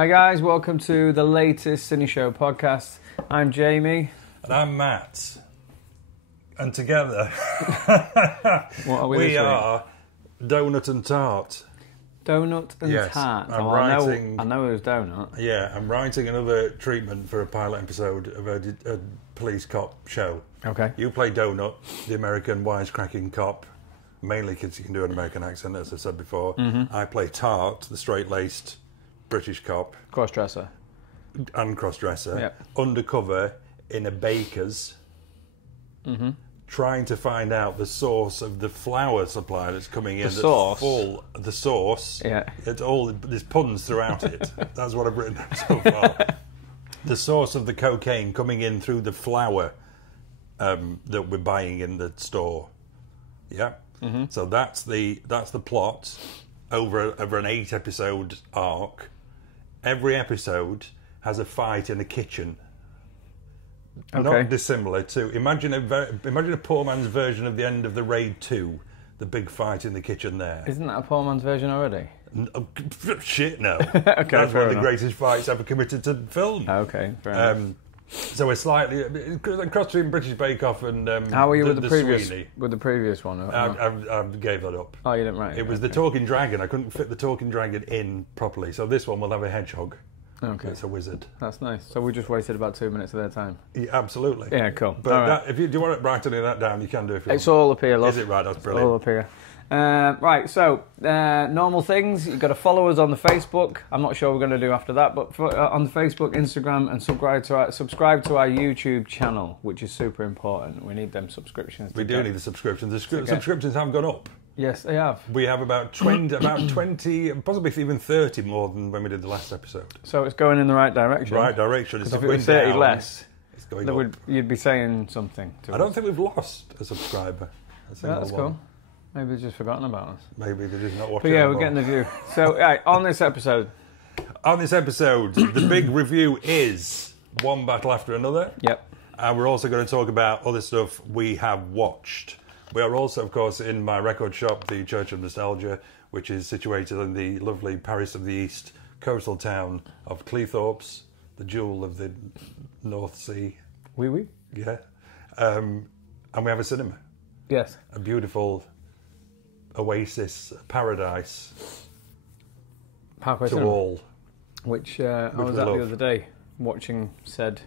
Hi guys, welcome to the latest CineShow Podcast. I'm Jamie. And I'm Matt. And together What are we we are Donut and Tart. Donut and Yes, Tart. I'm I know it was Donut. Yeah, I'm writing another treatment for a pilot episode of a police cop show. Okay. You play Donut, the American wisecracking cop, mainly kids who can do an American accent, as I said before. Mm-hmm. I play Tart, the straight-laced British cop. Cross-dresser. And cross-dresser. Yep. Undercover in a baker's. Mm-hmm. Trying to find out the source of the flour supply that's coming in. The source? The source. Yeah. There's puns throughout it. That's what I've written so far. The source of the cocaine coming in through the flour that we're buying in the store. Yeah. Mm-hmm. So that's the plot over an 8-episode arc. Every episode has a fight in a kitchen. Okay. Not dissimilar to imagine a poor man's version of the end of the Raid 2, the big fight in the kitchen there. Isn't that a poor man's version already? Shit, no. Okay, that's one of the enough. greatest fights ever committed to film. Okay, fair enough. So we're slightly cross between British Bake Off and How were you with the previous Sweeney. with the previous one? I gave that up. Oh, you didn't write it. It was the talking dragon. I couldn't fit the talking dragon in properly, so this one will have a hedgehog. Okay. It's a wizard. That's nice. So we just wasted about 2 minutes of their time. Yeah, absolutely. Yeah, cool. But All right. if you do you want to write any of that down, you can do if you It's want. all up here, love. Is it right? That's It's brilliant. all up here. Right, so normal things. You've got to follow us on the Facebook. I'm not sure we're going to do after that, but on the Facebook, Instagram, and subscribe to our YouTube channel, which is super important. We need them subscriptions. We do need the subscriptions. The subscriptions have gone up. Yes, they have. We have about 20, possibly even 30 more than when we did the last episode. So it's going in the right direction. Right direction. It's Because not if it was going 30 down, less, it's going then up. you'd be saying something to I us. don't think we've lost a subscriber. That's cool. Maybe they've just forgotten about us. Maybe they're just not watching. But yeah, anymore. we're getting the view. So, right, on this episode. On this episode, the big review is one battle after another. Yep. And we're also going to talk about other stuff we have watched. We are also, of course, in my record shop, the Church of Nostalgia, which is situated in the lovely Paris of the East coastal town of Cleethorpes, the jewel of the North Sea. Oui. Yeah. And we have a cinema. Yes. A beautiful oasis, paradise Parkway to Cinema. all. Which I was we at the love. other day watching said.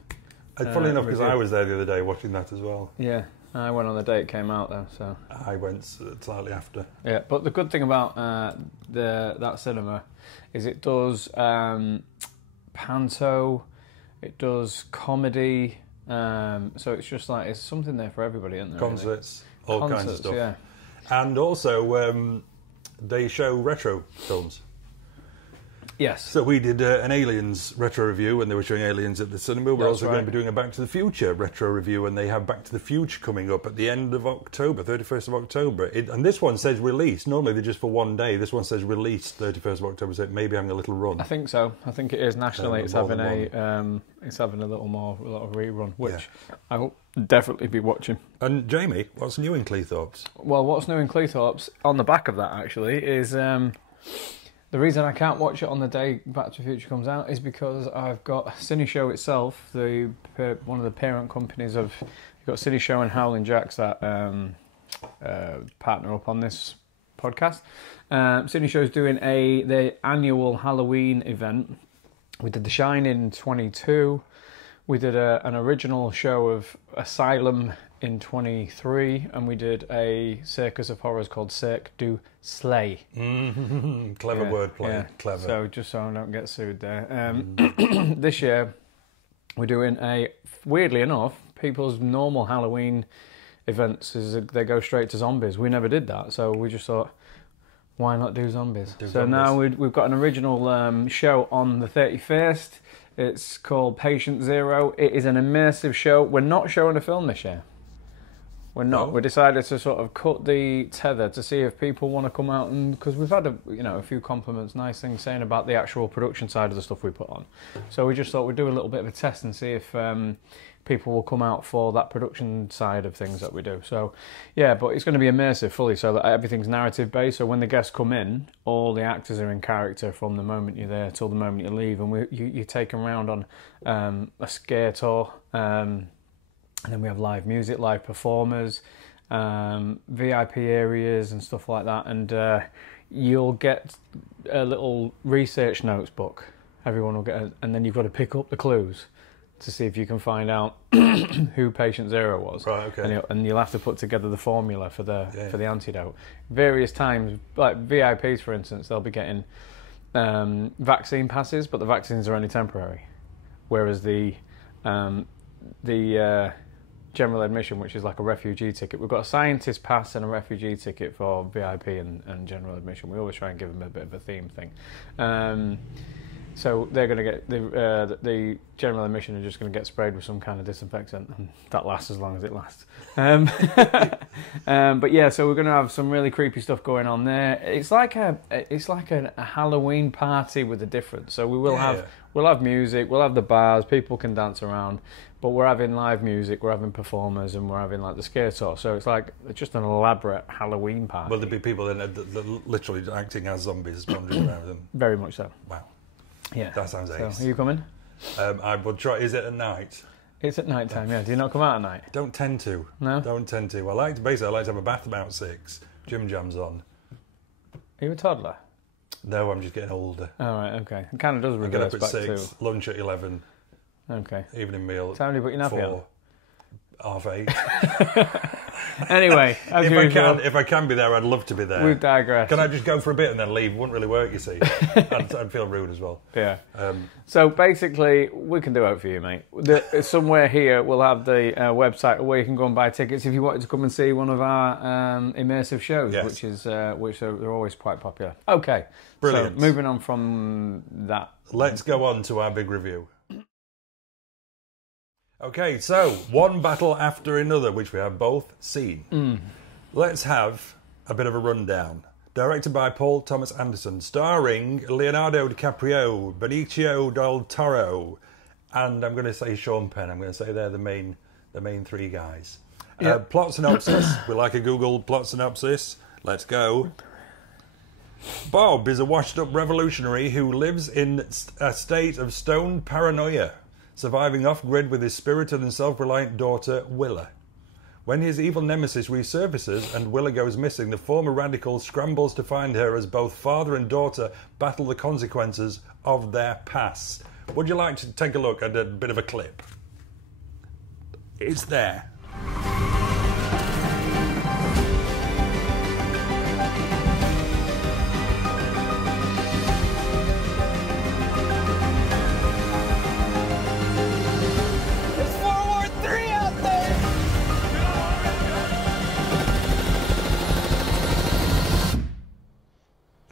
Funny enough, because review. I was there the other day watching that as well. Yeah, I went on the day it came out though. So I went slightly after. yeah, but the good thing about that cinema is it does panto, it does comedy. So it's just like it's something there for everybody, isn't there? Concerts, all kinds of Concerts, stuff. yeah. And also, they show retro films. Yes. So we did an Aliens retro review when they were showing Aliens at the cinema. We're That's also going right. to be doing a Back to the Future retro review, and they have Back to the Future coming up at the end of October, 31st of October. And this one says release. Normally they're just for one day. This one says release 31st of October, so it may be having a little run. I think so. I think it is nationally. It's having more it's having a lot of rerun, which I will definitely be watching. And Jamie, what's new in Cleethorpes? Well, what's new in Cleethorpes, on the back of that actually, is the reason I can't watch it on the day Back to the Future comes out is because I've got CineShow itself, one of the parent companies of, you've got CineShow and Howling Jacks that partner up on this podcast. CineShow's doing the annual Halloween event. We did The Shining in 22. We did an original show of Asylum in 23, and we did a circus of horrors called Cirque du Slay. Clever wordplay. Yeah. Clever. So just so I don't get sued there. This year we're doing weirdly enough, people's normal Halloween events is they go straight to zombies. We never did that, so we just thought, why not do zombies? Now we've got an original show on the 31st. It's called Patient Zero. It is an immersive show. We're not showing a film this year. We're not. No. We decided to sort of cut the tether to see if people want to come out, and because we've had a few compliments, nice things saying about the actual production side of the stuff we put on. So we just thought we'd do a little bit of a test and see if people will come out for that production side of things that we do. So yeah, but it's going to be immersive fully, so that everything's narrative based. So when the guests come in, all the actors are in character from the moment you're there till the moment you leave, and you take them around on a scare tour. And then we have live music, live performers, VIP areas and stuff like that. And you'll get a little research notes book. Everyone will get, and then you've got to pick up the clues to see if you can find out who patient zero was. Right, okay. And you'll have to put together the formula for the antidote. Various times, like VIPs, for instance, they'll be getting vaccine passes, but the vaccines are only temporary. Whereas the general admission, which is like a refugee ticket. We've got a scientist pass and a refugee ticket for VIP and general admission. We always try and give them a bit of a theme thing. So they're going to get the general admission are just going to get sprayed with some kind of disinfectant, and that lasts as long as it lasts. But yeah, so we're going to have some really creepy stuff going on there. It's like a Halloween party with a difference. So we'll have music, we'll have the bars, people can dance around, but we're having live music, we're having performers, and we're having like the scare tour. So it's like just an elaborate Halloween party. Will there be people in it that literally acting as zombies wandering around them? Very much so. Wow. Yeah. That sounds ace. So, are you coming? I will try. Is it at night? It's at night time, yeah. Do you not come out at night? Don't tend to. No? Don't tend to. I like to have a bath about 6, gym jams on. Are you a toddler? No, I'm just getting older. All right, okay. It kind of does I get reverse up at back 6, to... lunch at 11, Okay. evening meal What time do you put your nappy 4, half 8. Anyway, as usual, if I can be there, I'd love to be there. we've digressed. Can I just go for a bit and then leave? It wouldn't really work, you see. I'd feel rude as well. Yeah. Um, So basically, we can do it for you, mate. Somewhere here we'll have the website where you can go and buy tickets if you wanted to come and see one of our immersive shows, Yes. which they're always quite popular. Okay, Brilliant. So moving on from that, Let's go on to our big review. Okay, so one battle after another, which we have both seen. Let's have a bit of a rundown. Directed by Paul Thomas Anderson, starring Leonardo DiCaprio, Benicio del Toro, and I'm going to say Sean Penn. I'm going to say they're the main 3 guys. Yep. Plot synopsis. We like a Google plot synopsis. Let's go. Bob is a washed-up revolutionary who lives in a state of stoned paranoia, surviving off-grid with his spirited and self-reliant daughter, Willa. When his evil nemesis resurfaces and Willa goes missing, the former radical scrambles to find her as both father and daughter battle the consequences of their past. Would you like to take a look at a bit of a clip? It's there.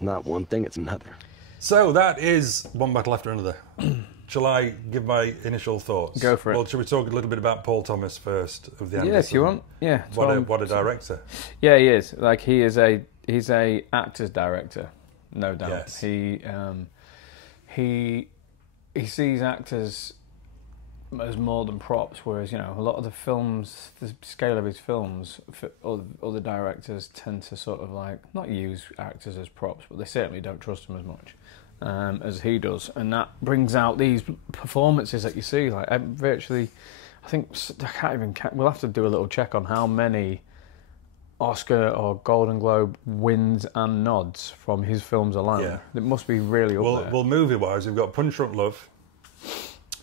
Not one thing, it's another. So that is one battle after another. Shall I give my initial thoughts? Go for it. Well, shall we talk a little bit about Paul Thomas first of the Anderson? If you want. Yeah. What a director. Yeah, he is. Like he's a actor's director, no doubt. Yes. He sees actors as more than props, whereas, a lot of the films, the scale of his films, other directors tend to sort of like, not use actors as props, but they certainly don't trust them as much as he does. And that brings out these performances that you see. Like, we'll have to do a little check on how many Oscar or Golden Globe wins and nods from his films alone. Yeah. It must be really up there. Well, movie-wise, we've got Punch Drunk Love,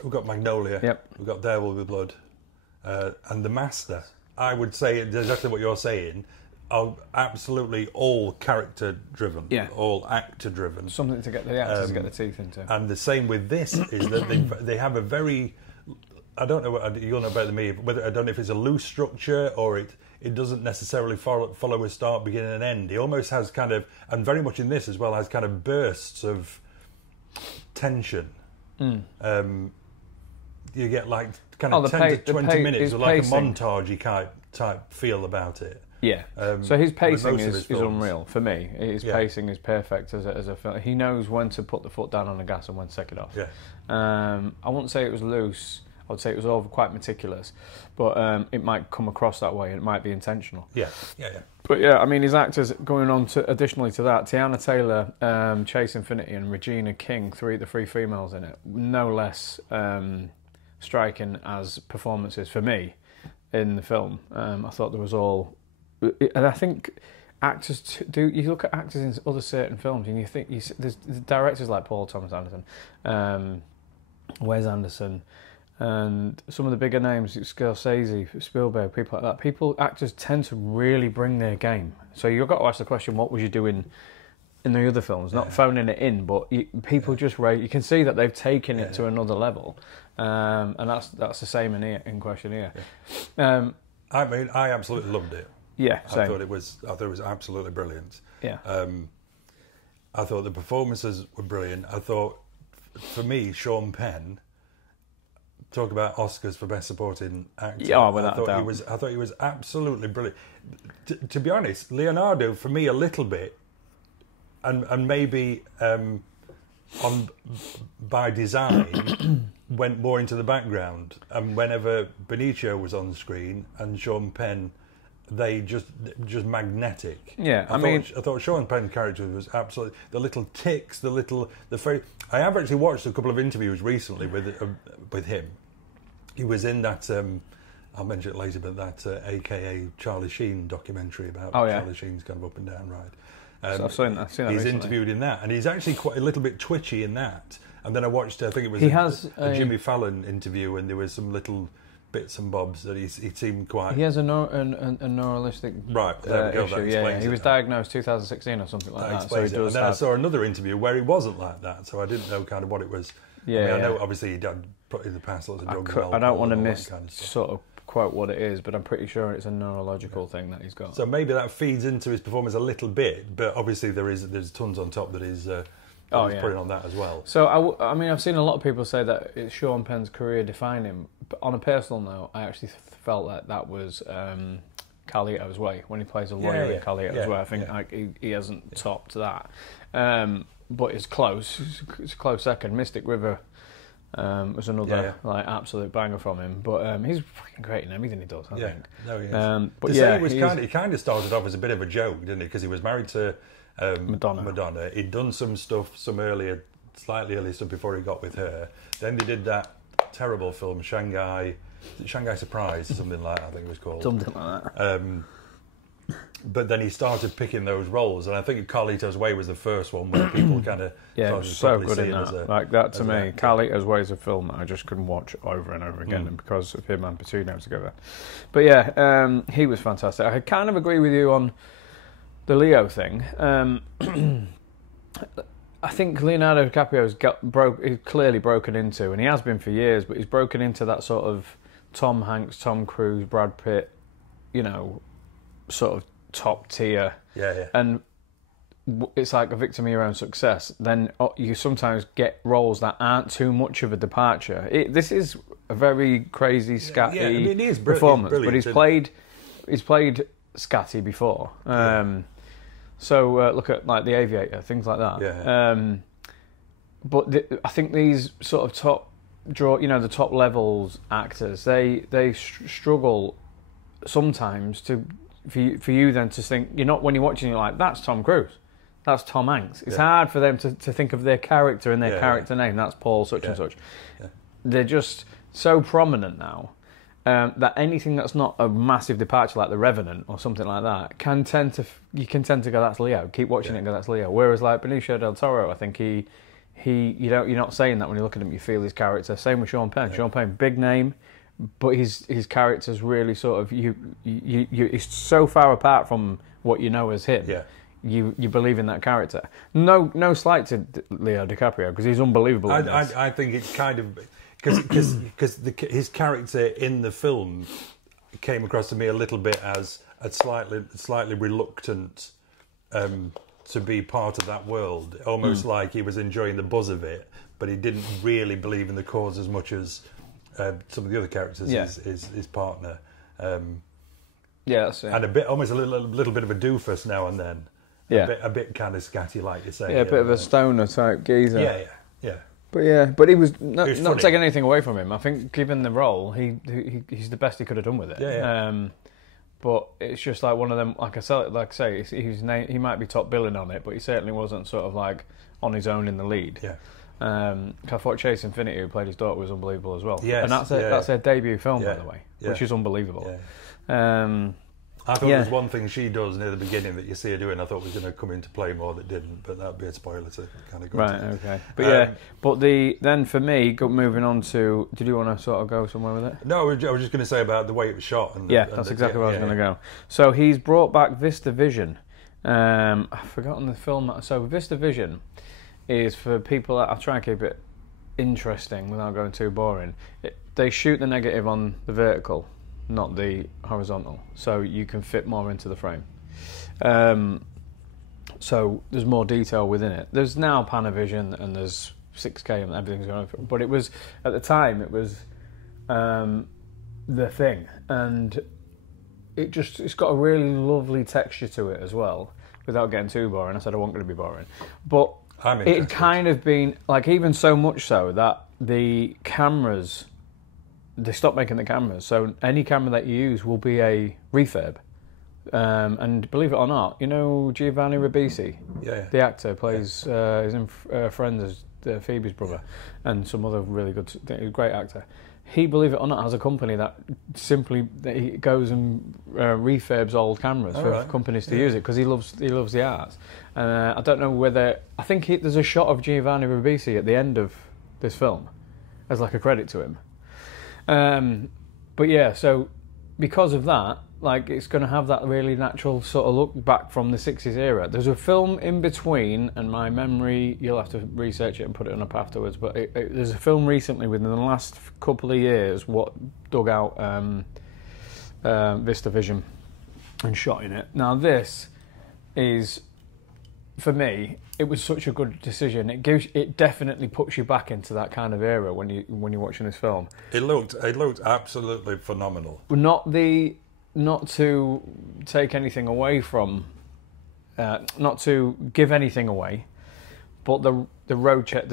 we've got Magnolia, Yep. we've got There Will Be Blood, and The Master. I would say exactly what you're saying. Are absolutely all character-driven, all actor-driven. Something to get the actors to get their teeth into. And the same with this is that they have a very, I don't know, you'll know better than me, whether I don't know if it's a loose structure or it doesn't necessarily follow a start, beginning and end. He almost has kind of, and very much in this as well, has kind of bursts of tension. You get like kind of 10 to 20 minutes of like a montagey type feel about it. Yeah. So his pacing is films. unreal for me. His pacing is perfect as a film. He knows when to put the foot down on the gas and when to take it off. Yeah. I wouldn't say it was loose. I would say it was all quite meticulous, but it might come across that way. It might be intentional. Yeah. But yeah, I mean, his actors going on to additionally to that, Tiana Taylor, Chase Infinity, and Regina King, the three females in it, no less striking as performances for me in the film. I thought there was all, and I think actors do. You look at actors in other certain films, and you think there's directors like Paul Thomas Anderson, Wes Anderson. And some of the bigger names, Scorsese, Spielberg, people like that, actors tend to really bring their game. So you've got to ask the question, what was you doing in the other films? Not phoning it in, but people just rate. You can see that they've taken it to another level, and that's the same in question here. Yeah. I mean, I absolutely loved it. Yeah, same. I thought it was absolutely brilliant. Yeah. I thought the performances were brilliant. I thought, for me, Sean Penn. Talk about Oscars for Best Supporting Actor. Yeah, without a doubt. I thought he was absolutely brilliant. To be honest, Leonardo, for me, a little bit, and maybe by design, went more into the background. And whenever Benicio was on the screen and Sean Penn, they just magnetic. Yeah, I thought Sean Penn's character was absolutely the little ticks, I have actually watched a couple of interviews recently with him. He was in that I'll mention it later, but that AKA Charlie Sheen documentary about Charlie Sheen's kind of up and down ride. So I've seen that. He's recently. interviewed in that, and he's actually quite a little bit twitchy in that. And then I watched, I think it was a Jimmy Fallon interview, and there was some little bits and bobs that he seemed quite. He has a neuralistic there we go, issue. Yeah, he was diagnosed 2016 or something like that. So he does. And then I saw another interview where he wasn't like that, so I didn't know kind of what it was. Yeah, I know obviously he'd put in the past lots of drugs. I don't want to sort of quote what it is, but I'm pretty sure it's a neurological thing that he's got. So maybe that feeds into his performance a little bit, but obviously there's tons on top that he's putting on that as well. So I mean, I've seen a lot of people say that it's Sean Penn's career defining. But on a personal note, I actually felt like that was Carlito's Way when he plays a lawyer in Carlito's Way. I think he hasn't topped that, but it's close. It's a close second. Mystic River was another absolute banger from him. But he's fucking great in everything he does. I think. No, he is. But he kind of started off as a bit of a joke, didn't he? Because he was married to Madonna. He'd done some slightly earlier stuff before he got with her. Then they did that terrible film, Shanghai Surprise, or something like that, I think it was called. Something like that. But then he started picking those roles, and I think Carlito's Way was the first one where people kind of so good in that. Like that to me, Carlito's Way is a film that I just couldn't watch over and over again, and because of him and Pacino together. But yeah, he was fantastic. I kind of agree with you on the Leo thing. I think Leonardo DiCaprio's he's clearly broken into, and he has been for years, but he's broken into that sort of Tom Hanks, Tom Cruise, Brad Pitt, sort of top tier. Yeah. And it's like a victim of your own success. Then you sometimes get roles that aren't too much of a departure. This is a very crazy, scatty performance, but he's played scatty before. So look at like The Aviator, things like that. Yeah. But I think these sort of the top levels actors, they struggle sometimes for you then to think when you're watching, you're like, that's Tom Cruise, that's Tom Hanks. It's hard for them to think of their character and their character name. That's Paul such and such. Yeah. They're just so prominent now. That anything that's not a massive departure like The Revenant or something like that you can tend to go, that's Leo. Keep watching it and go, that's Leo. Whereas like Benicio del Toro, I think you're not saying that when you look at him, you feel his character. Same with Sean Penn. Sean Penn, big name, but his character's really sort of he's so far apart from what you know as him. Yeah. You believe in that character. No slight to Leo DiCaprio because he's unbelievable. I think it's kind of. Because his character in the film came across to me a little bit as a slightly reluctant to be part of that world, almost like he was enjoying the buzz of it, but he didn't really believe in the cause as much as some of the other characters, his partner. Yeah, that's it. And almost a little bit of a doofus now and then. Yeah. A bit kind of scatty, like you say. Yeah, a bit of a stoner type geezer. Yeah. But he was not funny. taking anything away from him. I think, given the role, he's the best he could have done with it. Yeah. But it's just like one of them. Like I say, he might be top billing on it, but he certainly wasn't sort of like on his own in the lead. Yeah. I thought Chase Infinity, who played his daughter, was unbelievable as well. Yes, and that's their debut film, by the way, which is unbelievable. Yeah. I thought there's one thing she does near the beginning that you see her doing. I thought was going to come into play more that didn't, but that'd be a spoiler to kind of go right. into. Okay, but then for me, moving on to, did you want to sort of go somewhere with it? No, I was just going to say about the way it was shot. That's exactly where I was going to go. So he's brought back Vista Vision. I've forgotten the film. So Vista Vision is for people that, I'll try and keep it interesting without going too boring. They shoot the negative on the vertical, not the horizontal, so you can fit more into the frame. So there's more detail within it. There's now Panavision and there's 6K and everything's going on, but it was, at the time, it was the thing, and it's got a really lovely texture to it as well, without getting too boring. I said I wasn't going to be boring, but it kind of been like, even so much so that the cameras, they stopped making the cameras, so any camera that you use will be a refurb. And believe it or not, you know Giovanni Ribisi, the actor, plays he's in Friends as Phoebe's brother, and some other really good, great actor. He, believe it or not, has a company that he goes and refurbs old cameras for companies to use it, because he loves the arts. I don't know whether, I think there's a shot of Giovanni Ribisi at the end of this film as like a credit to him. But yeah, so because of that, like, it's going to have that really natural sort of look back from the 60s era. There's a film in between, and my memory, you'll have to research it and put it on up afterwards, but there's a film recently within the last couple of years what dug out Vista Vision and shot in it. Now this is, for me, it was such a good decision. It definitely puts you back into that kind of era when you're watching this film. It looked absolutely phenomenal. Not to take anything away from, not to give anything away, but the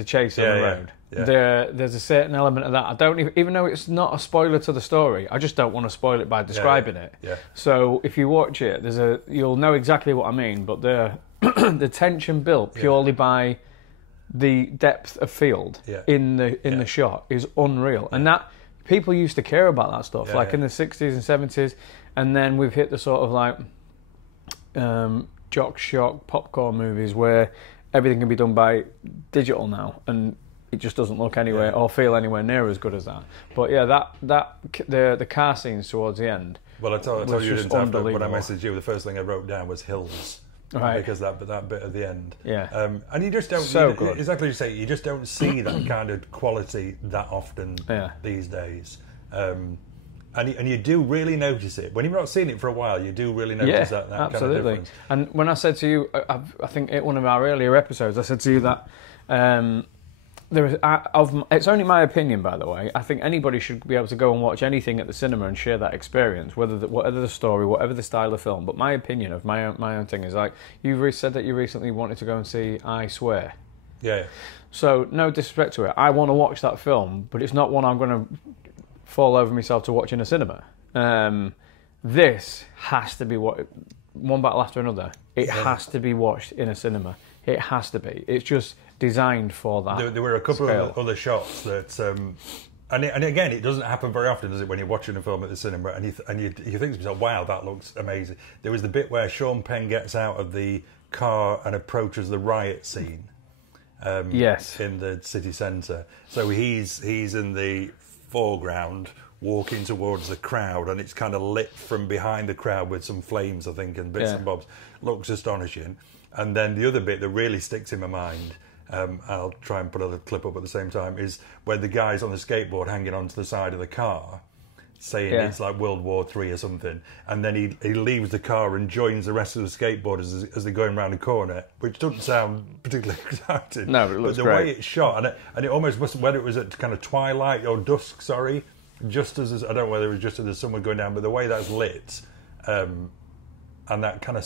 chase on the road. Yeah. There's a certain element of that. I don't even though it's not a spoiler to the story, I just don't want to spoil it by describing it. Yeah. So if you watch it, you'll know exactly what I mean. But the tension built purely by the depth of field in the shot is unreal, and that people used to care about that stuff, in the 60s and 70s. And then we've hit the sort of like jock shock popcorn movies where everything can be done by digital now, and it just doesn't look anywhere or feel anywhere near as good as that. But yeah, the car scenes towards the end. Well, I told you didn't have to, when I messaged you, the first thing I wrote down was hills. Right. Because that bit at the end. Yeah. And you just don't, exactly as you say, you just don't see that kind of quality that often these days. And you do really notice it. When you've not seen it for a while, you do really notice that absolutely. Kind of difference. And when I said to you, I think in one of our earlier episodes, I said to you that it's only my opinion, by the way. I think anybody should be able to go and watch anything at the cinema and share that experience, whatever the story, whatever the style of film. But my opinion of my own thing is, like, you said that you recently wanted to go and see I Swear. Yeah. So no disrespect to it, I want to watch that film, but it's not one I'm going to fall over myself to watch in a cinema. This has to be one battle after another. It has to be watched in a cinema. It has to be. It's just designed for that. There were a couple of other shots that, and again, it doesn't happen very often, does it? When you're watching a film at the cinema and you think to yourself, "Wow, that looks amazing." There was the bit where Sean Penn gets out of the car and approaches the riot scene. In the city centre. So he's in the foreground walking towards the crowd, and it's kind of lit from behind the crowd with some flames, I think, and bits and bobs. Looks astonishing. And then the other bit that really sticks in my mind, I'll try and put a clip up at the same time, is where the guy's on the skateboard hanging onto the side of the car, saying it's like World War III or something, and then he leaves the car and joins the rest of the skateboarders as they're going around the corner, which doesn't sound particularly exciting. No, but it looks great. But the way it's shot, and it almost must, whether it was at kind of twilight or dusk, just as I don't know whether it was just as the sun was going down, but the way that's lit, and that kind of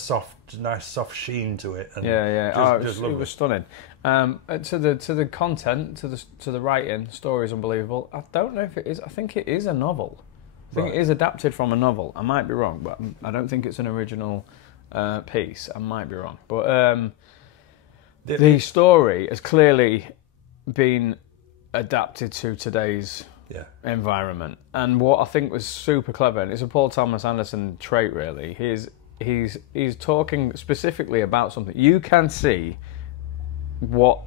nice soft sheen to it. And it was stunning. To the content, to the writing, the story is unbelievable. I don't know if it is. I think it is a novel. I think it is adapted from a novel. I might be wrong, but I don't think it's an original piece. I might be wrong, but the story has clearly been adapted to today's environment. And what I think was super clever, and it's a Paul Thomas Anderson trait, really. He's talking specifically about something. You can see what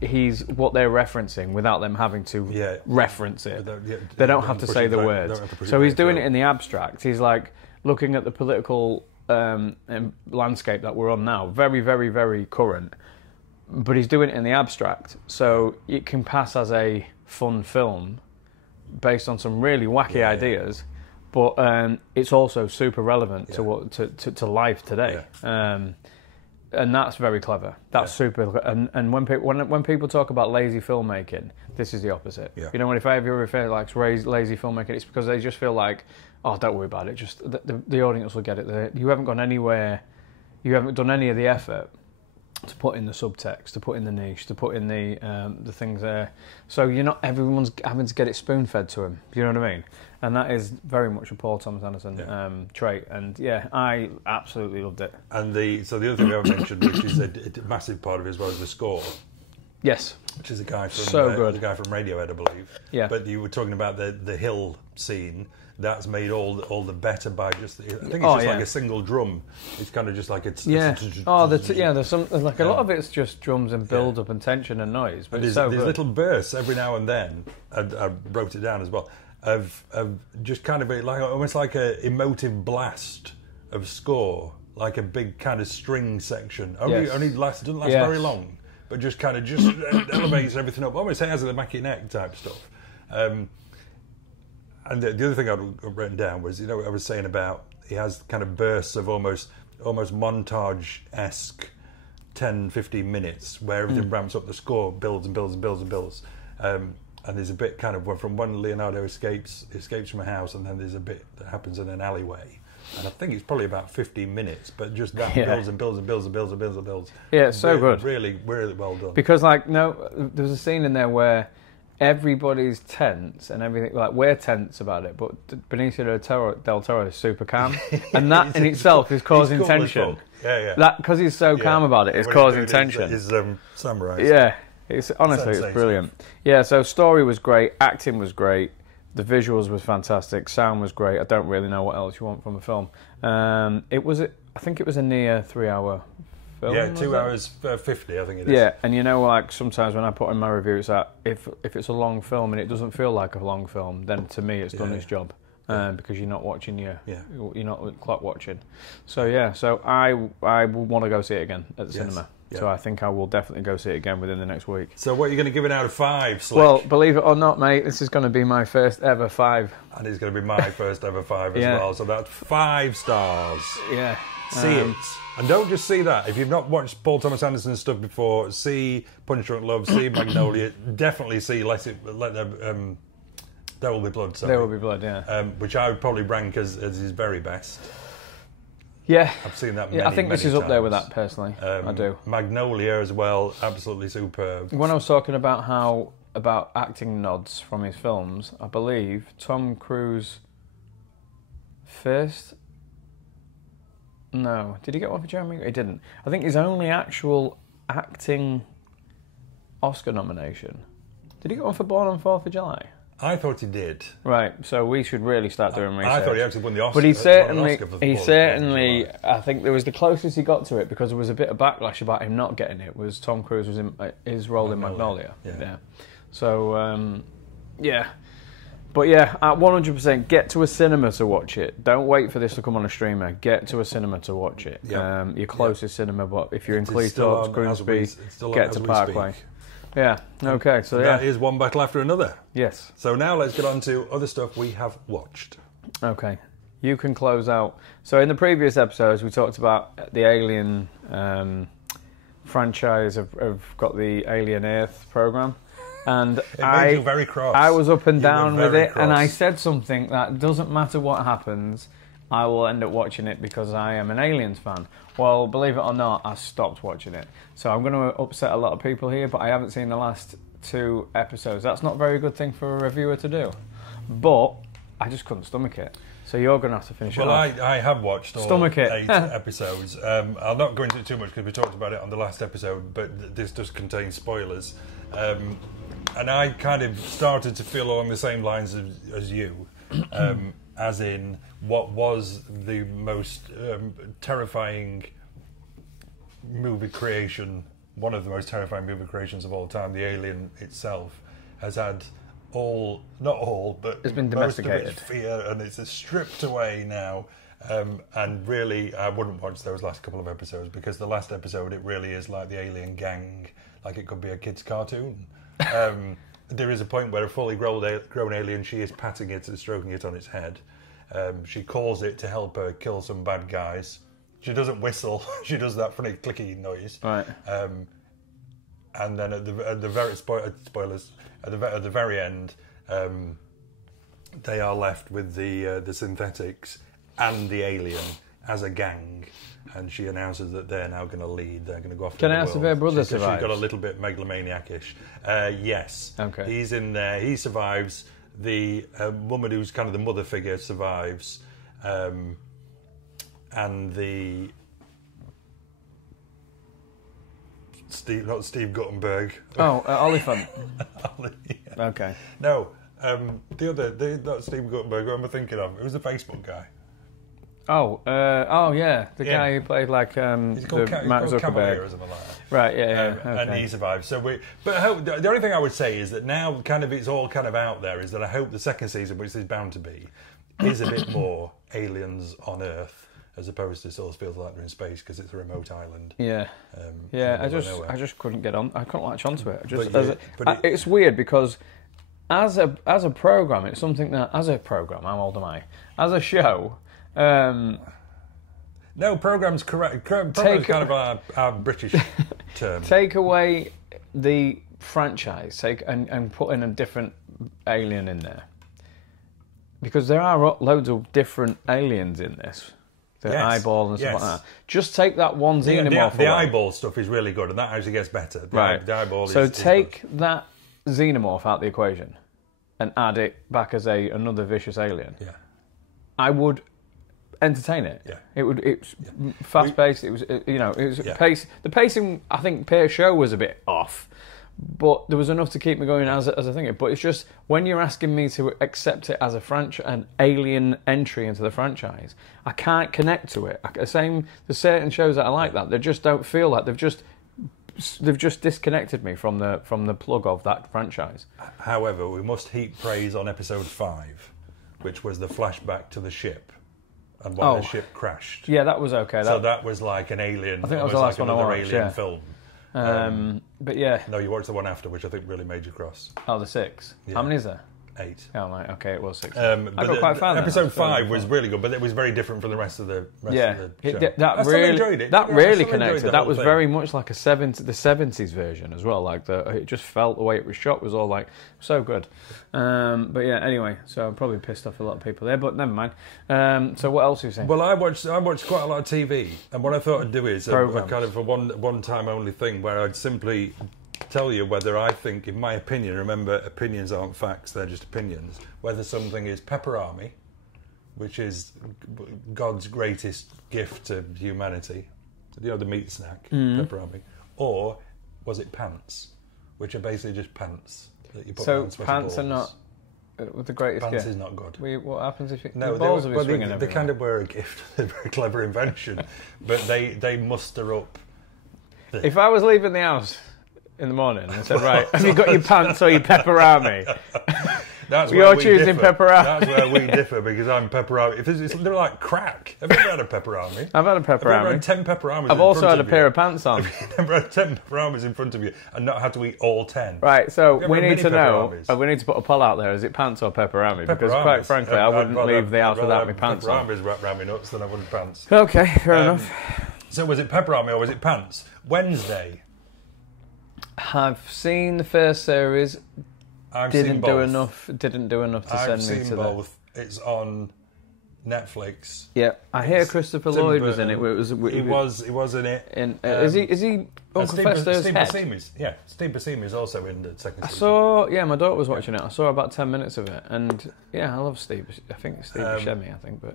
they're referencing without them having to reference it. They don't have to say the words. So he's doing it in the abstract. He's like looking at the political landscape that we're on now, very, very, very current. But he's doing it in the abstract, so it can pass as a fun film based on some really wacky ideas. But it's also super relevant to life today, and that's very clever. That's super. And when people talk about lazy filmmaking, this is the opposite. Yeah. You know, if I ever refer to like lazy filmmaking, it's because they just feel like, oh, don't worry about it. Just the audience will get it. You haven't gone anywhere. You haven't done any of the effort to put in the subtext, to put in the niche, to put in the things there. So everyone's having to get it spoon-fed to them. You know what I mean? And that is very much a Paul Thomas Anderson trait. And I absolutely loved it. And the other thing I mentioned, which is a massive part of it as well, is the score. Yes. Which is a guy from good. The guy from Radiohead, I believe. Yeah. But you were talking about the hill scene. That's made all the better by just. I think it's like a single drum. It's kind of just like it's. Yeah. There's some a lot of it's just drums and build up and tension and noise. But there's little bursts every now and then. I wrote it down as well. Of just kind of like almost like a emotive blast of score, like a big kind of string section. Only doesn't last very long, but just kind of elevates everything up. Almost has a Mackie Neck type stuff. And the other thing I'd written down was, I was saying about he has kind of bursts of almost montage-esque 10, 15 minutes where everything ramps up, the score builds and builds and builds and builds. And there's a bit kind of from when Leonardo escapes from a house, and then there's a bit that happens in an alleyway. And I think it's probably about 15 minutes, but just that builds and builds and builds and builds and builds and builds. Yeah, it's so good. Really, really well done. Because there's a scene in there where everybody's tense and everything, like we're tense about it, but Benicio del Toro is super calm, and that in itself is causing tension. That because he's so calm about it is causing tension. His samurai. Yeah, it's honestly it's brilliant. Yeah, so story was great, acting was great, the visuals was fantastic, sound was great. I don't really know what else you want from a film. I think it was a near 3 hour. Yeah, 2 hours 50, I think it is. Yeah, and like sometimes when I put in my review, it's that if it's a long film and it doesn't feel like a long film, then to me it's done its job, because you're not watching you're not clock watching. So I would want to go see it again at the cinema. Yeah. So I think I will definitely go see it again within the next week. So what are you going to give it out of 5, Slick? Well, believe it or not, mate, this is going to be my first ever 5. And it's going to be my first ever 5 as well. So that's 5 stars. Yeah. See it. And don't just see that. If you've not watched Paul Thomas Anderson's stuff before, see Punch Drunk Love, see Magnolia. Definitely see There Will Be Blood. Sorry. There Will Be Blood, yeah. Which I would probably rank as his very best. Yeah. I've seen that I think this is up there with that, personally. I do. Magnolia as well, absolutely superb. When I was talking about acting nods from his films, I believe Tom Cruise first... No. Did he get one for Jeremy? He didn't. I think his only actual acting Oscar nomination. Did he get one for Born on 4th of July? I thought he did. Right, so we should really start doing research. I thought he actually won the Oscar. But he certainly, I think there was the closest he got to it, because there was a bit of backlash about him not getting it, was Tom Cruise was in his role in Magnolia. Yeah. So, But at 100%, get to a cinema to watch it. Don't wait for this to come on a streamer. Get to a cinema to watch it. Yep. Your closest cinema, but if you're in Cleethorpes, Grimsby, get to Parkway. Yeah, okay, so that is one battle after another. Yes. So now let's get on to other stuff we have watched. Okay, you can close out. So in the previous episodes, we talked about the Alien franchise of got the Alien Earth program. And it made you very cross. I was up and down with it, and I said something that doesn't matter what happens, I will end up watching it because I am an Aliens fan. Well, believe it or not, I stopped watching it. So I'm going to upset a lot of people here, but I haven't seen the last 2 episodes. That's not a very good thing for a reviewer to do. But I just couldn't stomach it. So you're going to have to finish it off. Well, I have watched all 8 it. episodes. I'll not go into it too much because we talked about it on the last episode, but this does contain spoilers. And I kind of started to feel along the same lines as you, as in what was the most terrifying movie creation, one of the most terrifying movie creations of all time, the Alien itself, has had not all, but it's been most domesticated. of its fear, and it's stripped away now. And really, I wouldn't watch those last couple of episodes because the last episode, it really is like the Alien gang, like it could be a kid's cartoon. There is a point where a fully grown alien, she is patting it and stroking it on its head. She calls it to help her kill some bad guys. She doesn't whistle. She does that funny clicky noise. Right. And then at the very spoilers at the very end, they are left with the synthetics and the alien as a gang, and she announces that they're now going to lead. They're going to go off. Can I ask if her brother survives? She's got a little bit megalomaniac-ish. Yes. Okay. He's in there. He survives. The woman who's kind of the mother figure survives, and the not Steve Guttenberg. Oh, Oliphant. Yeah. Okay. No, not Steve Guttenberg. Who am I thinking of? It was the Facebook guy. Oh, yeah, the guy who played like He's called Mark Cavalier Zuckerberg or something like that. Right, yeah. Okay. And he survived. But I hope, the only thing I would say is that now, kind of, it's all kind of out there. Is that I hope the second season, which is bound to be, is a bit more aliens on Earth as opposed to sort of feels like they're in space because it's a remote island. Yeah, I just couldn't get on. I couldn't latch onto it. It's weird because as a program, it's something that as a program, how old am I? As a show. No, program's correct. Program's kind of our British term. Take away the franchise, and put in a different alien in there, because there are loads of different aliens in this. The eyeball and stuff like that. Just take that one xenomorph away. The eyeball stuff is really good, and that actually gets better. The eyeball so take good. that xenomorph out of the equation and add it back as another vicious alien. Yeah, I would entertain it. Yeah, It's fast paced. It was pace. The pacing, I think, per show was a bit off, but there was enough to keep me going as a thing. But it's just when you're asking me to accept it as an alien entry into the franchise, I can't connect to it. There's certain shows that I like that they just don't feel like they've just disconnected me from the plug of that franchise. However, we must heap praise on episode 5, which was the flashback to the ship and why the ship crashed. Yeah, that was okay. So that was like an alien. I think that was the last one I watched. Alien film. But yeah. No, you watched the one after, which I think really made you cross. Oh, the 6. Yeah. How many is there? 8. Oh, right. Okay, it was 6. I got quite a fan. Episode 5 was really good, but it was very different from the rest of the show. I still enjoyed it. That really connected. connected. That was very much like the 70s version as well. Like it just felt the way it was shot was all like so good. But yeah, anyway, so I'm probably pissed off a lot of people there, but never mind. So what else are you saying? Well, I watched quite a lot of TV, and what I thought I'd do is a kind of a one-time only thing where I'd simply tell you whether I think, in my opinion, remember, opinions aren't facts, they're just opinions, whether something is pepperami, which is God's greatest gift to humanity, the meat snack, pepperami, or was it pants, which are basically just pants that you put on sweaty pants balls. Are not the greatest pants gift. Is not good. What happens if no, balls are swinging they kind of were a gift, they're a very clever invention, but they muster up. If I was leaving the house in the morning and said, right, have you got your pants or your pepperami? You're choosing pepperami. That's where we differ, because I'm pepperami. They're like crack. Have you ever had a pepperami? I've had a pepperami. Have you ever had 10 pepperami? I've also had a pair of pants on. Have you never had 10 pepperami in front of you and not had to eat all 10? Right, so we need to know, we need to put a poll out there, is it pants or pepperami? Because quite frankly, I wouldn't leave the house without my pants on. Pepperami's wrapped around my nuts than I would pants. Okay, fair enough. So was it pepperami or was it pants? Wednesday. I've seen the first series. Didn't do enough to send me to I've seen both. It's on Netflix. Yeah, I hear Christopher Tim Lloyd was in it. Burton. He was in it. Is he Uncle Fester's Steve head? Buscemi's, Steve Buscemi's also in the second season. My daughter was watching it. I saw about 10 minutes of it, and I love Steve. I think it's Steve Buscemi. But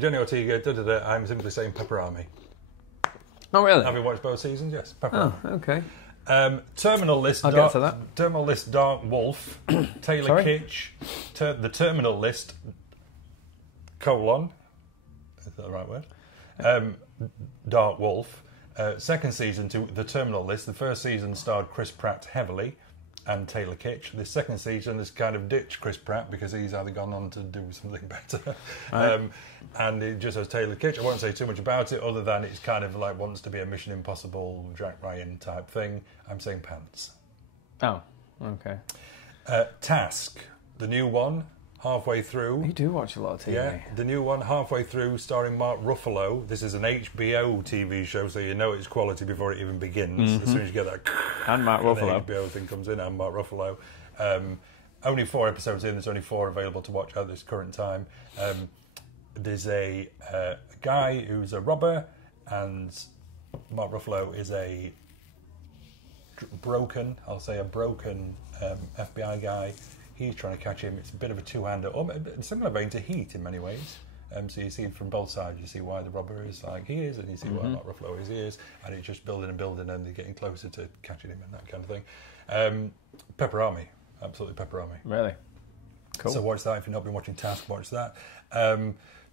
Jenny Ortega. I'm simply saying Pepperami. Oh really? Have you watched both seasons? Yes. Pepperami. Oh, okay. Terminal List. I'll get to that. Terminal List. Dark Wolf. Taylor Sorry? Kitsch. The Terminal List. : Is that the right word? Dark Wolf. Second season to The Terminal List. The first season starred Chris Pratt heavily and Taylor Kitsch. The second season has kind of ditched Chris Pratt because he's either gone on to do something better. Right. And it just has Taylor Kitsch. I won't say too much about it other than it's kind of like wants to be a Mission Impossible, Jack Ryan type thing. I'm saying pants. Oh, okay. Task, the new one, halfway through. You do watch a lot of TV. Yeah, the new one, halfway through, starring Mark Ruffalo. This is an HBO TV show, so you know it's quality before it even begins. As soon as you get that... And Mark Ruffalo. The HBO thing comes in, and Mark Ruffalo. Only 4 episodes in, there's only 4 available to watch at this current time. There's a guy who's a robber, and Mark Ruffalo is a broken FBI guy. He's trying to catch him. It's a bit of a two-hander, similar vein to Heat in many ways. So you see from both sides, you see why the robber is like he is, and you see why Mark Ruffalo is he is, and it's just building and building, and they're getting closer to catching him and that kind of thing. Pepperami, absolutely Pepperami. Really? Cool. So watch that. If you've not been watching Task, watch that.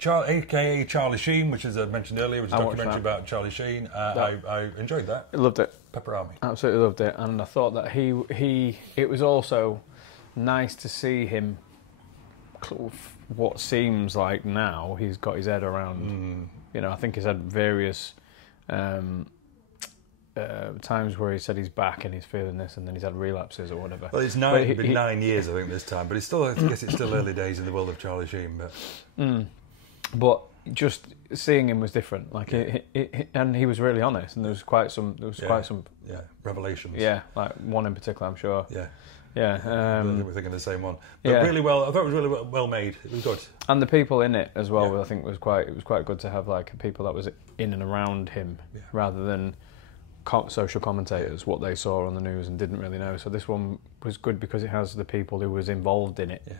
AKA Charlie Sheen, which as I mentioned earlier, was a documentary about Charlie Sheen. I enjoyed that. I loved it. Pepperami. Absolutely loved it, and I thought that it was also nice to see him. What seems like now he's got his head around. I think he's had various times where he said he's back and he's feeling this, and then he's had relapses or whatever. Well, it's been 9 years, I think, this time, but I guess it's still early days in the world of Charlie Sheen. But just seeing him was different. And he was really honest, and there was quite some revelations. Yeah, like one in particular, I'm sure. Yeah. Yeah, I think we're thinking the same one. But really well. I thought it was really well made. It was good. And the people in it as well. I think it was quite good to have like people that was in and around him, rather than social commentators, what they saw on the news and didn't really know. So this one was good because it has the people who was involved in it,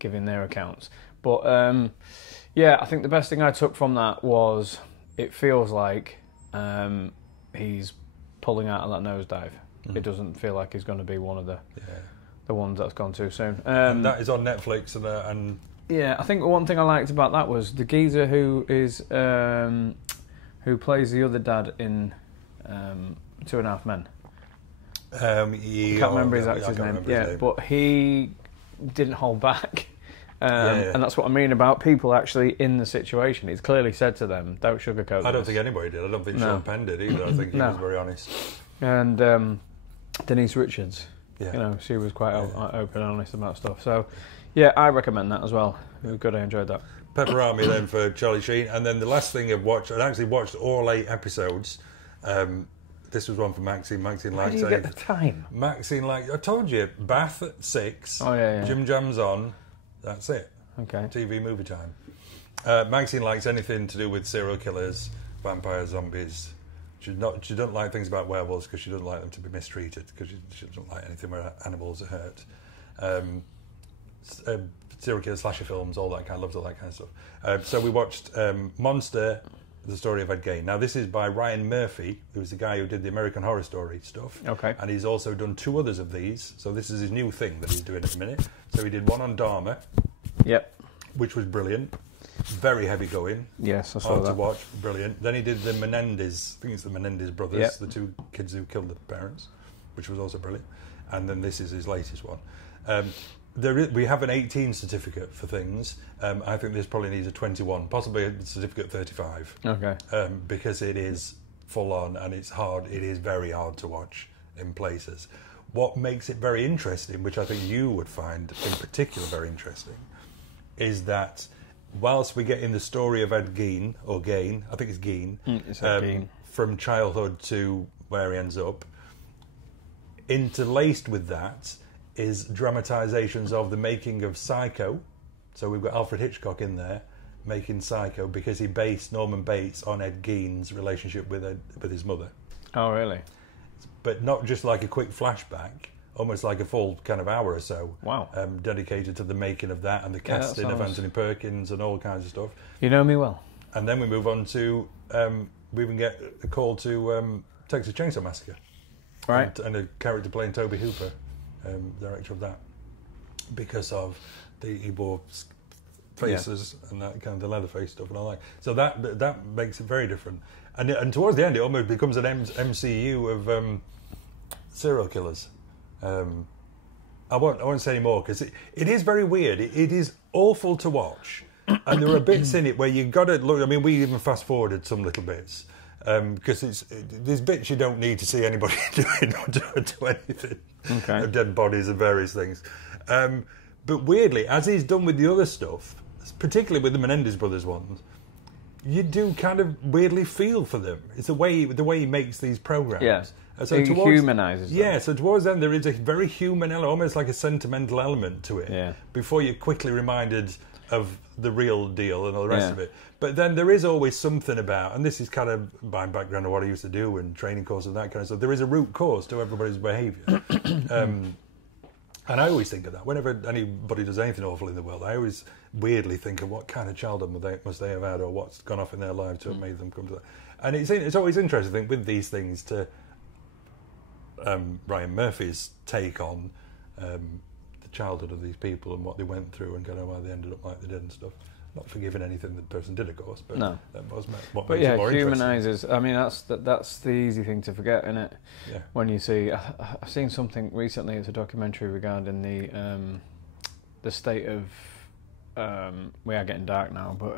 giving their accounts. But I think the best thing I took from that was it feels like he's pulling out of that nosedive. It doesn't feel like he's going to be one of the ones that's gone too soon. And that is on Netflix. And I think one thing I liked about that was the geezer who plays the other dad in 2.5 Men. I can't remember his actor's name. But he didn't hold back. And that's what I mean about people actually in the situation. He's clearly said to them, don't sugarcoat I don't think anybody did. I don't think Sean Penn did either. I think he was very honest. And Denise Richards, she was quite open and honest about stuff. So, I recommend that as well. It was good, I enjoyed that. Pepperami then for Charlie Sheen. And then the last thing I've watched, I actually watched all 8 episodes. This was one for Maxine. Maxine liked it. How do you get the time? Maxine I told you, bath at 6, Jim Jam's on, that's it. Okay. TV movie time. Maxine likes anything to do with serial killers, vampires, zombies. She doesn't like things about werewolves because she doesn't like them to be mistreated, because she doesn't like anything where animals are hurt. Serial killer slasher films, all that kind. Loves all that kind of stuff. So we watched Monster, the story of Ed Gein. Now this is by Ryan Murphy, who's the guy who did the American Horror Story stuff. Okay. And he's also done 2 others of these. So this is his new thing that he's doing at the minute. So he did one on Dharma. Yep. Which was brilliant. Very heavy going. Yes, I saw hard that. to watch. Brilliant. Then he did the Menendez. I think it's the Menendez brothers, the 2 kids who killed the parents, which was also brilliant. And then this is his latest one. We have an 18 certificate for things. I think this probably needs a 21, possibly a certificate 35. Okay. Because it is full on and it's hard. It is very hard to watch in places. What makes it very interesting, which I think you would find in particular very interesting, is that whilst we get in the story of Ed Gein, or Gein, I think it's Gein, from childhood to where he ends up, interlaced with that is dramatisations of the making of Psycho, So we've got Alfred Hitchcock in there making Psycho because he based Norman Bates on Ed Gein's relationship with his mother. Oh, really? But not just like a quick flashback, almost like a full kind of hour or so. Wow. Dedicated to the making of that and the casting of Anthony Perkins and all kinds of stuff. You know me well. And then we move on to, we even get a call to Texas Chainsaw Massacre. Right. And a character playing Toby Hooper, director of that, because of he wore faces and that kind of the Leatherface stuff and all that. So that makes it very different. And towards the end, it almost becomes an MCU of serial killers. I won't say any more because it is very weird. It is awful to watch, and there are bits in it where you got to look. I mean, we even fast forwarded some little bits because there's bits you don't need to see anybody doing or do anything. Okay. Of dead bodies and various things. But weirdly, as he's done with the other stuff, particularly with the Menendez brothers ones, you do kind of weirdly feel for them. It's the way he makes these programs. Yeah. So he humanises them. Yeah, so towards then there is a very human element, almost like a sentimental element to it. Yeah. Before you're quickly reminded of the real deal and all the rest of it. But then there is always something about, and this is kind of my background of what I used to do and training courses and that kind of stuff, there is a root cause to everybody's behaviour. And I always think of that. Whenever anybody does anything awful in the world, I always weirdly think of what kind of childhood must they have had or what's gone off in their lives to have made them come to that. And it's always interesting, I think, with these things to Ryan Murphy's take on the childhood of these people and what they went through and kind of why they ended up like they did and stuff. Not forgiving anything that person did, of course, but no. That was what but makes it more humanises. I mean, that's the easy thing to forget, isn't it? Yeah. When you see, I've seen something recently. It's a documentary regarding the state of. We are getting dark now, but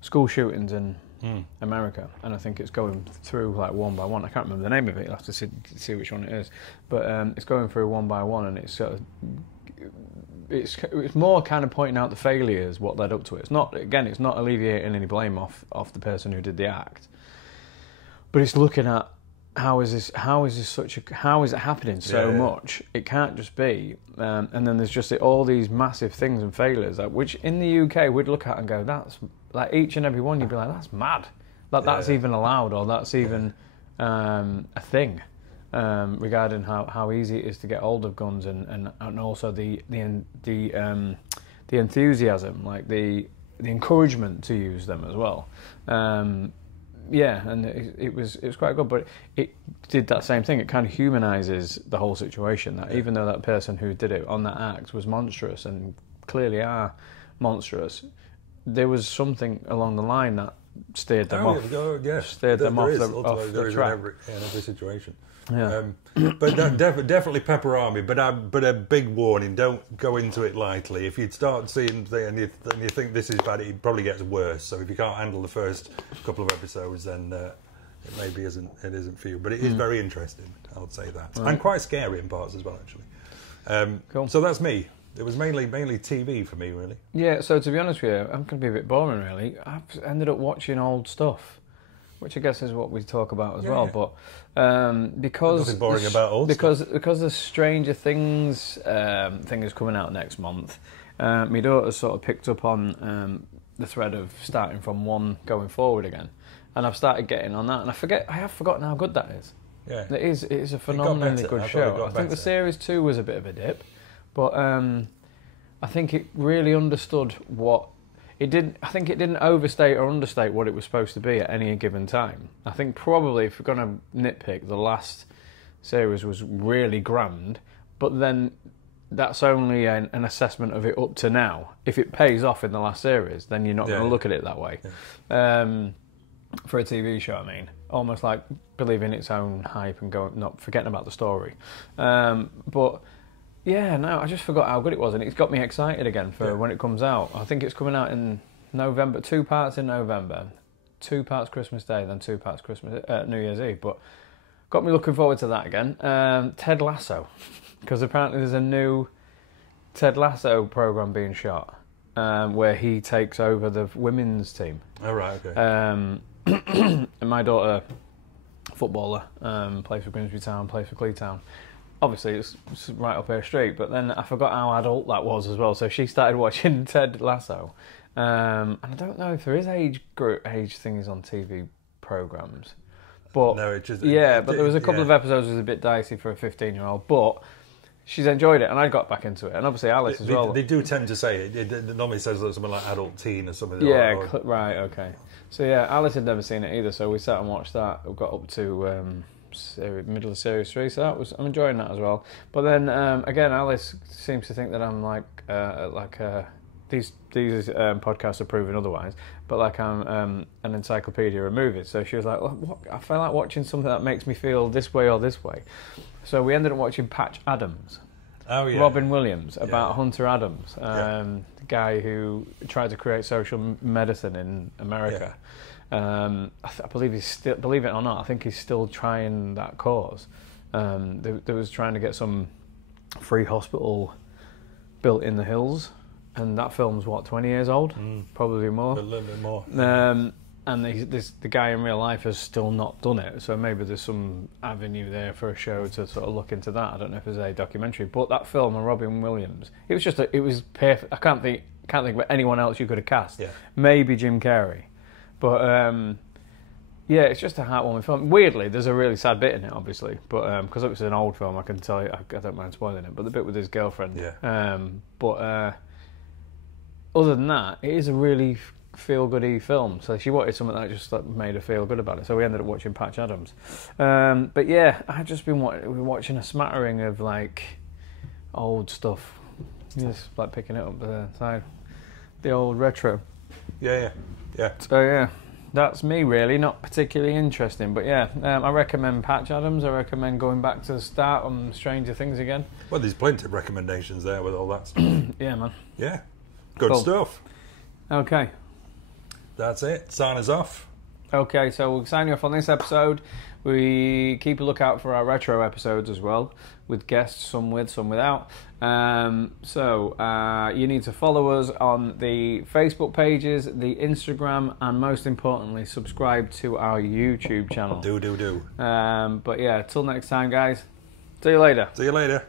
school shootings in America, and I think it's going through like one by one. I can't remember the name of it. You'll have to see which one it is, but it's going through one by one, and it's sort of. It's more kind of pointing out the failures, what led up to it. It's not alleviating any blame off the person who did the act, but it's looking at how is it happening so much? It can't just be, and then there's just all these massive things and failures, which in the UK we'd look at and go, that's like each and every one. You'd be like, that's mad, that's even allowed, or that's even a thing. Regarding how easy it is to get hold of guns and also the enthusiasm, like the encouragement to use them as well. And it was quite good, but it did that same thing. It kind of humanises the whole situation. That even though that person who did it on that act was monstrous and clearly are monstrous, there was something along the line that steered them off. Steered them off the track. In every situation. Yeah. But definitely Pepper Army. But a big warning: don't go into it lightly. If you start seeing and you think this is bad, it probably gets worse. So if you can't handle the first couple of episodes, then it maybe isn't for you. But it is very interesting. I would say that, and quite scary in parts as well, actually. Cool. So that's me. It was mainly TV for me, really. Yeah. So to be honest with you, I'm going to be a bit boring, really. I've ended up watching old stuff, which I guess is what we talk about as well. But because nothing boring about old because stuff. Because the Stranger Things thing is coming out next month, my daughter's sort of picked up on the thread of starting from one going forward again, and I've started getting on that, and I have forgotten how good that is. Yeah, it is a phenomenally good show. I think the series 2 was a bit of a dip, but I think it really understood what. I think it didn't overstate or understate what it was supposed to be at any given time. I think probably, if we're going to nitpick, the last series was really grand, but then that's only an assessment of it up to now. If it pays off in the last series, then you're not going to look at it that way. Yeah. For a TV show, I mean, almost like believing its own hype and not forgetting about the story. But... yeah, no, I just forgot how good it was, and it's got me excited again for when it comes out. I think it's coming out in November, 2 parts in November, 2 parts Christmas Day, then 2 parts New Year's Eve. But got me looking forward to that again. Ted Lasso, because apparently there's a new Ted Lasso programme being shot where he takes over the women's team. Oh, right, okay. And my daughter, footballer, plays for Grimsby Town, plays for Cleethorpes. obviously it's right up her street, but then I forgot how adult that was as well. So she started watching Ted Lasso, and I don't know if there is age things on TV programs, but No, it just but there was a couple of episodes that was a bit dicey for a 15-year-old, but she's enjoyed it, and I got back into it, and obviously Alice as well. They do tend to say it normally says something like adult teen or something. Yeah, right, okay. So yeah, Alice had never seen it either, so we sat and watched that. We got up to middle of series 3, so I'm enjoying that as well. But then again, Alice seems to think that I'm these podcasts are proving otherwise, but like I'm an encyclopedia of movies. So she was like, I feel like watching something that makes me feel this way or this way. So we ended up watching Patch Adams. Oh, yeah. Robin Williams, about Hunter Adams, the guy who tried to create social medicine in America. I believe he's still, believe it or not, I think he's still trying that cause. They was trying to get some free hospital built in the hills, and that film's 20 years old, probably more. A little bit more. And the guy in real life has still not done it, so maybe there's some avenue there for a show to sort of look into that. I don't know if there's a documentary, but that film and Robin Williams, it was perfect. I can't think of anyone else you could have cast. Yeah. Maybe Jim Carrey, but it's just a heartwarming film. Weirdly, there's a really sad bit in it, obviously, but because it was an old film, I can tell you, I don't mind spoiling it. But the bit with his girlfriend, other than that, it is a really feel-goody film. So she wanted something that just made her feel good about it. So we ended up watching Patch Adams. But yeah, I've just been watching a smattering of like old stuff. Just like picking it up the side, the old retro. Yeah. So yeah, that's me really. Not particularly interesting, but yeah, I recommend Patch Adams. I recommend going back to the start on Stranger Things again. Well, there's plenty of recommendations there with all that stuff. Yeah, man. Yeah, good stuff. Okay. That's it. Sign us off. Okay, so we'll sign you off on this episode. We keep a lookout for our retro episodes as well, with guests, some with, some without. You need to follow us on the Facebook pages, the Instagram, and most importantly, subscribe to our YouTube channel. Do. But yeah, till next time, guys. See you later. See you later.